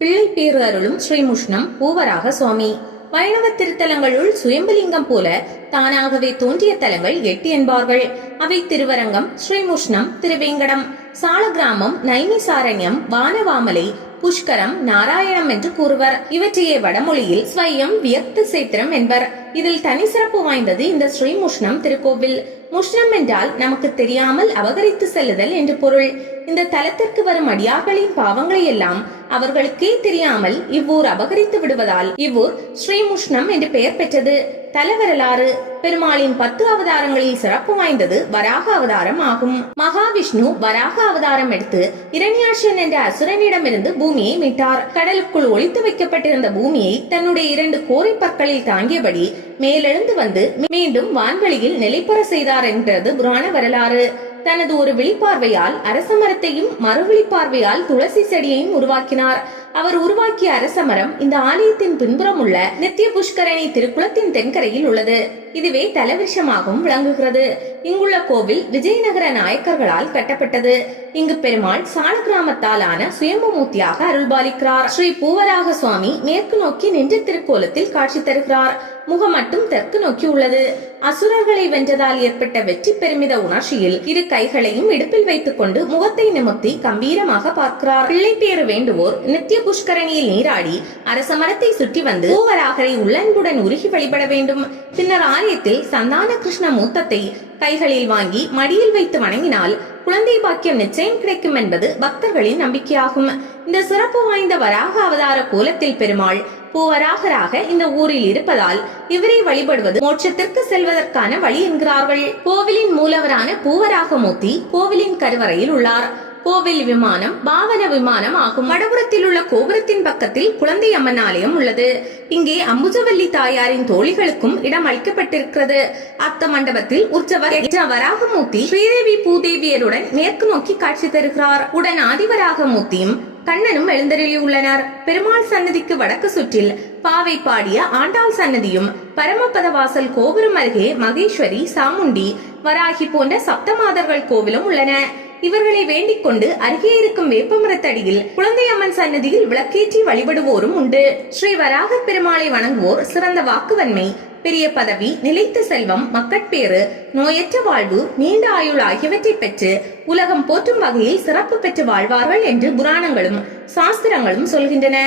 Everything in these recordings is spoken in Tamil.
பிள்ளை பேறு அருளும் ஸ்ரீமுஷ்ணம் பூவராக சுவாமி. வைணவ திருத்தலங்களுள் சுயம்புலிங்கம் போல தானாகவே தோன்றிய தலங்கள் 8 என்பார்கள். அவை திருவரங்கம், ஸ்ரீமுஷ்ணம், திருவேங்கடம், சாலகிராமம், நைமிசாரண்யம், வானவாமலை, புஷ்கரம், நாராயணம் என்று கூறுவர். இவற்றையே வடமொழியில் ஸ்வயம் வியக்த சேத்திரம் என்பர். இதில் தனி சிறப்பு வாய்ந்தது இந்த ஸ்ரீமுஷ்ணம் திருக்கோவில். முஷ்ணம் என்றால் நமக்கு தெரியாமல் அபகரித்து செல்லுதல் என்று பொருள். இந்த தலத்திற்கு வரும் அடியார்களின் பாவங்களை எல்லாம் அவர்களுக்கே தெரியாமல் இவ்வூர் அபகரித்து விடுவதால் இவ்வூர் ஸ்ரீமுஷ்ணம் என்று பெயர் பெற்றது. தல வரலாறு: பெருமாளின் 10 அவதாரங்களில் சிறப்பு வாய்ந்தது வராக அவதாரம் ஆகும். மகாவிஷ்ணு வராக அவதாரம் எடுத்து இரண்யாட்சன் என்ற அசுரனிடமிருந்து பூமியை மீட்டார். கடலுக்குள் ஒளித்து வைக்கப்பட்டிருந்த பூமியை தன்னுடைய 2 கோரை பற்களில் தாங்கியபடி மேலெழுந்து வந்து மீண்டும் வான்வெளியில் நிலைபெற செய்தார் என்றது புராண வரலாறு. தனது ஒரு விழிப்பார்வையால் அரச மரத்தையும் மறு விழிப்பார்வையால் துளசி செடியையும் உருவாக்கினார். அவர் உருவாக்கிய அரச மரம் இந்த ஆலயத்தின் பின்புறம் உள்ள நித்திய புஷ்கரணி திருக்குளத்தின் தென்கரையில் உள்ளது. இதுவே தலவிருஷமாகவும் விளங்குகிறது. இங்குள்ள கோவில் விஜயநகர நாயக்கர்களால் கட்டப்பட்டது. இங்கு பெருமாள் சால கிராமத்தால் ஆன சுயம்புமூர்த்தியாக அருள்பாலிக்கிறார். ஸ்ரீ பூவராக சுவாமி மேற்கு நோக்கி நின்ற திருக்கோலத்தில் காட்சி தருகிறார். முகம் மட்டும் தெற்கு நோக்கி உள்ளது. அசுரர்களை வென்றதால் ஏற்பட்ட வெற்றி பெருமித உணர்ச்சியில் 2 கைகளையும் இடுப்பில் வைத்துக் கொண்டு முகத்தை நிமிர்த்தி கம்பீரமாக பார்க்கிறார். பிள்ளை பேறு வேண்டுவோர் நித்திய புஷ்கரணியில் நீராடி அரச மரத்தை சுற்றி வந்து பூவராகரை உள்ளன்புடன் உருகி வழிபட வேண்டும். பின்னர் ஆலயத்தில் சந்தான கிருஷ்ண மூர்த்தத்தை கைகளில் வாங்கி மடியில் வைத்து வணங்கினால் குழந்தை பாக்கியம் நிச்சயம் கிடைக்கும் என்பது பக்தர்களின் நம்பிக்கையாகும். இந்த சிறப்பு வாய்ந்த வராக அவதார கோலத்தில் பெருமாள் பூவராகராக இந்த ஊரில் இருப்பதால் இவரை வழிபடுவது மோட்சத்திற்கு செல்வதற்கான வழி என்கிறார்கள். கோவிலின் மூலவரான பூவராகமூர்த்தி கோவிலின் கருவறையில் உள்ளார். கோவில் விமானம் பாவன விமானம் ஆகும். வடபுறத்தில் உள்ள கோபுரத்தின் பக்கத்தில் குழந்தை அம்மன் ஆலயம் உள்ளது. இங்கே அம்புஜவல்லி தாயாரின் தோழிகளுக்கும் இடம் அளிக்கப்பட்டிருக்கிறது. அத்த மண்டபத்தில் உற்சவர் வராகமூர்த்தி ஸ்ரீதேவி பூதேவியருடன் மேற்கு நோக்கி காட்சி தருகிறார். உடன் ஆதிவராகமூர்த்தியும் கண்ணனும் எழுந்தருளியுள்ளனர். பெருமாள் சன்னதிக்கு வடக்கு சுற்றில் பாவை பாடிய ஆண்டாள் சன்னதியும் பரமபத வாசல் கோபுரம் அருகே மகேஸ்வரி, சாமுண்டி, வராகி போன்ற சப்தமாதர்கள் கோவிலும் உள்ளன. இவர்களை வேண்டிக் கொண்டு அருகே இருக்கும் வேப்பமரத்தடியில் குழந்தை அம்மன் சன்னதியில் விளக்கேற்றி வழிபடுவோரும் உண்டு. ஸ்ரீ வராக பெருமாளை வணங்குவோர் சிறந்த வாக்குவன்மை, பெரிய பதவி, நிலைத்த செல்வம், மக்கட்பேறு, நோயற்ற வாழ்வு, நீண்ட ஆயுள் ஆகியவற்றை பெற்று உலகம் போற்றும் வகையில் சிறப்பு பெற்று வாழ்வார்கள் என்று புராணங்களும் சாஸ்திரங்களும் சொல்கின்றன.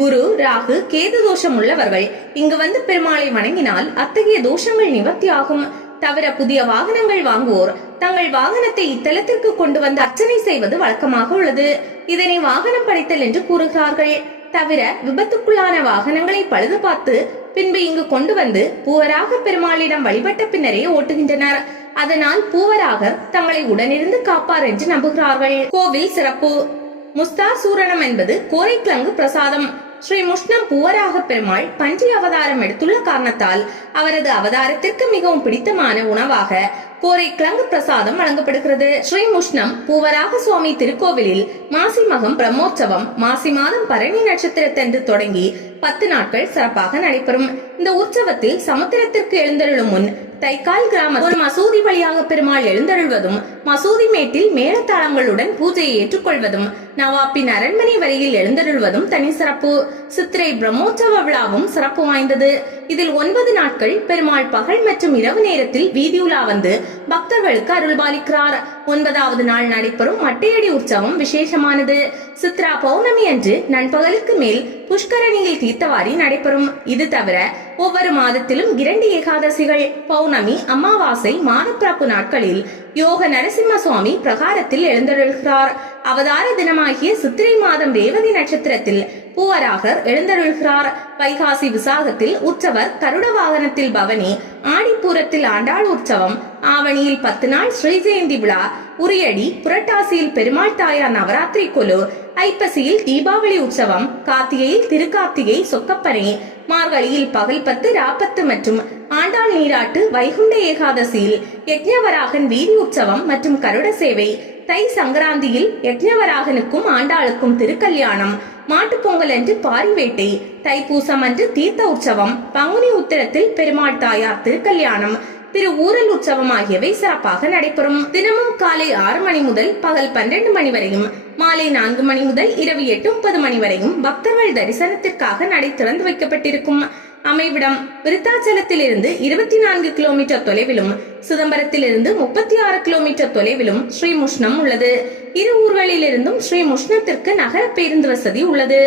குரு, ராகு, கேது தோஷம் உள்ளவர்கள் இங்கு வந்து பெருமாளை வணங்கினால் அத்தகைய தோஷங்கள் நிவர்த்தி ஆகும். தவிர புதிய வாகனங்கள் வாங்குவோர் தங்கள் வாகனத்தை இத்தலத்திற்கு கொண்டு வந்து அர்ச்சனை செய்வது வழக்கமாக உள்ளது. இதனை வாகனம் படைத்தல் என்று கூறுகிறார்கள். தவிர விபத்துக்குள்ளான வாகனங்களை பழுது பார்த்து பின்பு இங்கு கொண்டு வந்து பூவராக பெருமாளிடம் வழிபட்ட பின்னரே ஓட்டுகின்றனர். அதனால் பூவராகர் தங்களை உடனிருந்து காப்பார் என்று நம்புகிறார்கள். கோவில் சிறப்பு: முஸ்தாசூரணம் என்பது கோரைக்கிழங்கு பிரசாதம். ஸ்ரீ முஷ்ணம் பூவராக பெருமாள் பன்றி அவதாரம் எடுத்துள்ள காரணத்தால் அவரது அவதாரத்திற்கு மிகவும் பிடித்தமான உணவாக கோரைக்கிழங்கு பிரசாதம் வழங்கப்படுகிறது. ஸ்ரீ முஷ்ணம் பூவராக சுவாமி திருக்கோவிலில் மாசி மகம் பிரம்மோற்சவம் மாசி மாதம் பரணி நட்சத்திரத்தன்று தொடங்கி 10 நாட்கள் சிறப்பாக நடைபெறும். இந்த உற்சவத்தில் சமுத்திரத்திற்கு எழுந்தருளும் முன் தைக்கால் கிராம ஒரு மசூதி வழியாக பெருமாள் எழுந்தருள்வதும் மசூதி மேட்டில் மேளதாளங்களுடன் பூஜையை ஏற்றுக்கொள்வதும் நவாப்பின் அரண்மனை வரையில் எழுந்தருள்வதும் தனி சிறப்பு. சித்திரை பிரம்மோற்சவ விழாவும் சிறப்பு வாய்ந்தது. இதில் 9 நாட்கள் பெருமாள் பகல் மற்றும் இரவு நேரத்தில் வீதியுலா வந்து பக்தர்களுக்கு அருள்பாலிக்கிறார். 9வது நாள் நடைபெறும் மட்டையடி உற்சவம் விசேஷமானது. சித்ரா பௌர்ணமி அன்று நண்பகலுக்கு மேல் புஷ்கரணியில் தீர்த்தவாரி நடைபெறும். இது தவிர ஒவ்வொரு மாதத்திலும் 2 ஏகாதசிகள், பௌர்ணமி, அமாவாசை, மானப்பிறப்பு நாட்களில் யோக நரசிம்ம சுவாமி பிரகாரத்தில் எழுந்தருள்கிறார். அவதார தினமாகிய சித்திரை மாதம் ரேவதி நட்சத்திரத்தில் பூவராகர் எழுந்தருள்கிறார். வைகாசி விசாகத்தில் உற்சவர் கருட வாகனத்தில் பவனி, ஆடிப்பூரத்தில் ஆண்டாள் உற்சவம், ஆவணியில் 10 நாள் ஸ்ரீ ஜெயந்தி விழா, உரியடி, புரட்டாசியில் பெருமாள் தாயார் நவராத்திரி கொலு, ஐப்பசியில் தீபாவளி உற்சவம், கார்த்திகையில் திருக்கார்த்திகை சொக்கப்பனை, மார்கழியில் பகல் 10 ராப்பத்து மற்றும் ஆண்டாள் நீராட்டு, வைகுண்ட ஏகாதசியில் யக்ஞவராகன் வீதி உற்சவம் மற்றும் கருட சேவை, தை சங்கராந்தியில் யக்ஞவராகனுக்கும் ஆண்டாளுக்கும் திருக்கல்யாணம், மாட்டுப்பொங்கல் அன்று பாரிவேட்டை, தைப்பூசம் அன்று தீர்த்த உற்சவம், பங்குனி உத்திரத்தில் பெருமாள் தாயார் திருக்கல்யாணம், திரு ஊரல் உற்சவம் ஆகியவை சிறப்பாக நடைபெறும். தினமும் காலை 6 மணி முதல் பகல் 12 மணி வரையும் மாலை 4 மணி முதல் இரவு 8:30 மணி வரையும் பக்தர்கள் தரிசனத்திற்காக நடை திறந்து வைக்கப்பட்டிருக்கும். அமைவிடம் விருத்தாச்சலத்திலிருந்து 24 கிலோமீட்டர் தொலைவிலும் சிதம்பரத்திலிருந்து 36 கிலோமீட்டர் தொலைவிலும் ஸ்ரீமுஷ்ணம் உள்ளது. இரு ஊர்களிலிருந்தும் ஸ்ரீமுஷ்ணத்திற்கு நகர பேருந்து வசதி உள்ளது.